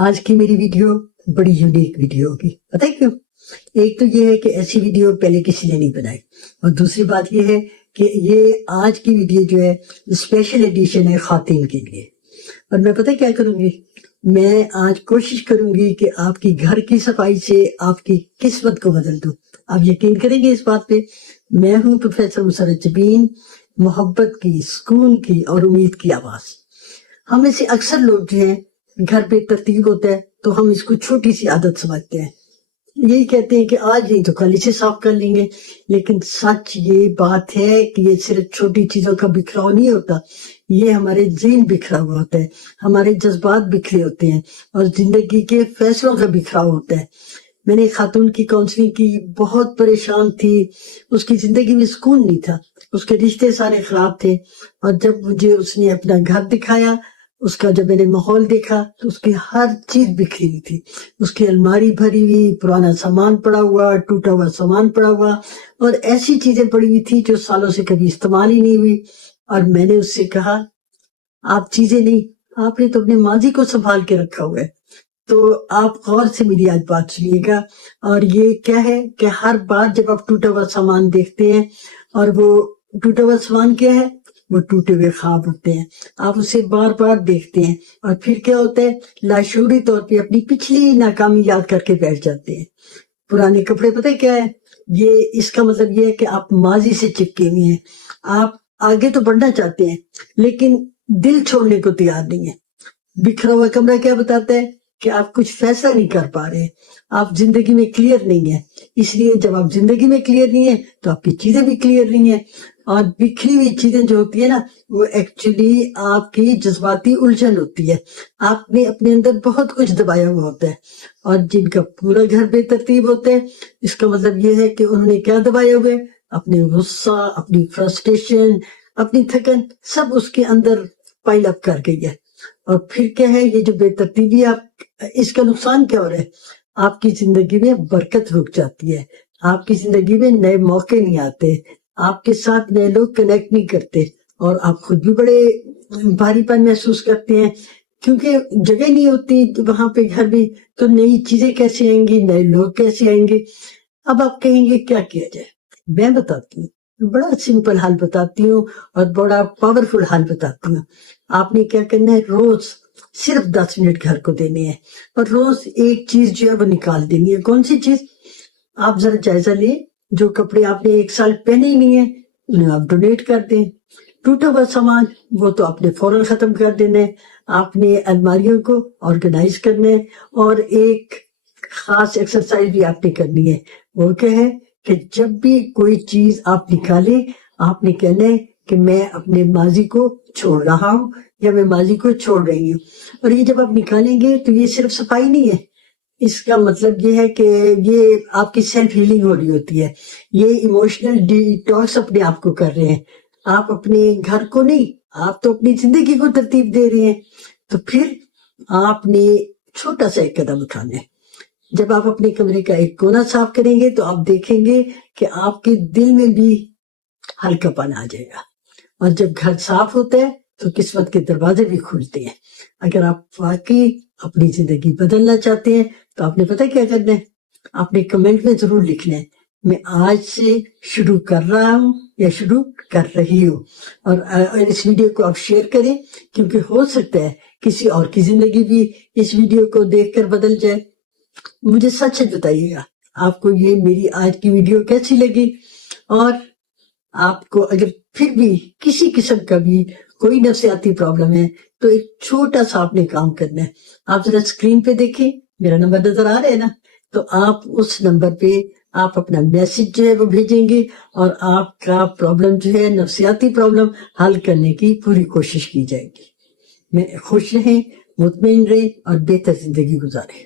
आज की मेरी वीडियो बड़ी यूनिक वीडियो होगी। पता है क्यों? एक तो ये है कि ऐसी वीडियो पहले किसी ने नहीं बनाई, और दूसरी बात ये है कि ये आज की वीडियो जो है स्पेशल एडिशन है खातिन के लिए। और मैं पता है क्या करूंगी, मैं आज कोशिश करूंगी कि आपकी घर की सफाई से आपकी किस्मत को बदल दूं। आप यकीन करेंगे इस बात पे। मैं हूं प्रोफेसर मुसर्रत जबीन, मोहब्बत की, सुकून की और उम्मीद की आवाज। हम में से अक्सर लोग जो हैं, घर पे तरतीब होता है तो हम इसको छोटी सी आदत समझते हैं, यही कहते हैं कि आज नहीं तो कल इसे साफ कर लेंगे। लेकिन सच ये बात है कि ये सिर्फ छोटी चीजों का बिखराव नहीं होता, ये हमारे ज़हन बिखरा हुआ होता है, हमारे जज्बात बिखरे होते हैं और जिंदगी के फैसलों का बिखराव होता है। मैंने खातून की काउंसलिंग की, बहुत परेशान थी, उसकी जिंदगी में सुकून नहीं था, उसके रिश्ते सारे खराब थे। और जब मुझे उसने अपना घर दिखाया, उसका जब मैंने माहौल देखा तो उसकी हर चीज बिखरी हुई थी। उसकी अलमारी भरी हुई, पुराना सामान पड़ा हुआ, टूटा हुआ सामान पड़ा हुआ, और ऐसी चीजें पड़ी हुई थी जो सालों से कभी इस्तेमाल ही नहीं हुई। और मैंने उससे कहा, आप चीजें नहीं, आपने तो अपने माजी को संभाल के रखा हुआ है। तो आप गौर से मेरी आज बात सुनिएगा। और ये क्या है कि हर बार जब आप टूटा हुआ सामान देखते हैं, और वो टूटा हुआ सामान क्या है, वो टूटे हुए ख्वाब होते हैं। आप उसे बार बार देखते हैं और फिर क्या होता है, लाशूरी तौर पे अपनी पिछली नाकामी याद करके बैठ जाते हैं। पुराने कपड़े पता है क्या है, ये इसका मतलब ये है कि आप माजी से चिपके हुए हैं। आप आगे तो बढ़ना चाहते हैं लेकिन दिल छोड़ने को तैयार नहीं है। बिखरा हुआ कमरा क्या बताता है कि आप कुछ फैसला नहीं कर पा रहे, आप जिंदगी में क्लियर नहीं है। इसलिए जब आप जिंदगी में क्लियर नहीं है तो आपकी चीजें भी क्लियर नहीं है। और बिखरी हुई चीजें जो होती है ना, वो एक्चुअली आपकी जज्बाती उलझन होती है। आपने अपने अंदर बहुत कुछ दबाया हुआ होता है, और जिनका पूरा घर बेतरतीब होता है, इसका मतलब ये है कि उन्होंने क्या दबाया हुआ है, अपने गुस्सा, अपनी फ्रस्ट्रेशन, अपनी थकन, सब उसके अंदर पाइल अप कर गई है। और फिर क्या है, ये जो बेतरतीबी, आप इसका नुकसान क्या हो रहा है, आपकी जिंदगी में बरकत रुक जाती है, आपकी जिंदगी में नए मौके नहीं आते, आपके साथ नए लोग कनेक्ट नहीं करते, और आप खुद भी बड़े भारीपन महसूस करते हैं क्योंकि जगह नहीं होती वहां पे घर में। तो नई चीजें कैसे आएंगी, नए लोग कैसे आएंगे। अब आप कहेंगे क्या किया जाए, मैं बताती हूँ, बड़ा सिंपल हाल बताती हूँ और बड़ा पावरफुल हाल बताती हूँ। आपने क्या करना है, रोज सिर्फ 10 मिनट घर को देने हैं, और रोज एक चीज जो है वो निकाल देनी है। कौन सी चीज? आप जरा जायजा लें, जो कपड़े आपने 1 साल पहने ही नहीं है उन्हें आप डोनेट कर दें। टूटा हुआ सामान वो तो आपने फौरन खत्म कर देना है। आपने अलमारियों को ऑर्गेनाइज करना है, और एक खास एक्सरसाइज भी आपने करनी है। वो क्या है कि जब भी कोई चीज आप निकाले, आपने कहना है कि मैं अपने माजी को छोड़ रहा हूँ या मैं माजी को छोड़ रही हूँ। और ये जब आप निकालेंगे तो ये सिर्फ सफाई नहीं है, इसका मतलब ये है कि ये आपकी सेल्फ हीलिंग हो रही होती है, ये इमोशनल डिटॉक्स अपने आप को कर रहे हैं। आप अपने घर को नहीं, आप तो अपनी जिंदगी को तरतीब दे रहे हैं। तो फिर आपने छोटा सा एक कदम उठाना है। जब आप अपने कमरे का एक कोना साफ करेंगे तो आप देखेंगे कि आपके दिल में भी हल्कापन आ जाएगा। और जब घर साफ होता है तो किस्मत के दरवाजे भी खुलते हैं। अगर आप वाकई अपनी जिंदगी बदलना चाहते हैं तो आपने पता क्या करना है, आपने कमेंट में जरूर लिखना है, मैं आज से शुरू कर रहा हूँ या शुरू कर रही हूँ। और इस वीडियो को आप शेयर करें, क्योंकि हो सकता है किसी और की जिंदगी भी इस वीडियो को देखकर बदल जाए। मुझे सच बताइएगा, आपको ये मेरी आज की वीडियो कैसी लगी। और आपको अगर फिर भी किसी किस्म का भी कोई नफ्सियाती प्रॉब्लम है तो एक छोटा सा आपने काम करना है। आप जरा स्क्रीन पे देखें, मेरा नंबर नजर आ रहा है ना, तो आप उस नंबर पे आप अपना मैसेज जो है वो भेजेंगे, और आपका प्रॉब्लम जो है, नफ्सियाती प्रॉब्लम, हल करने की पूरी कोशिश की जाएगी। मैं खुश रहें, मुतमईन रहें और बेहतर जिंदगी गुजारें।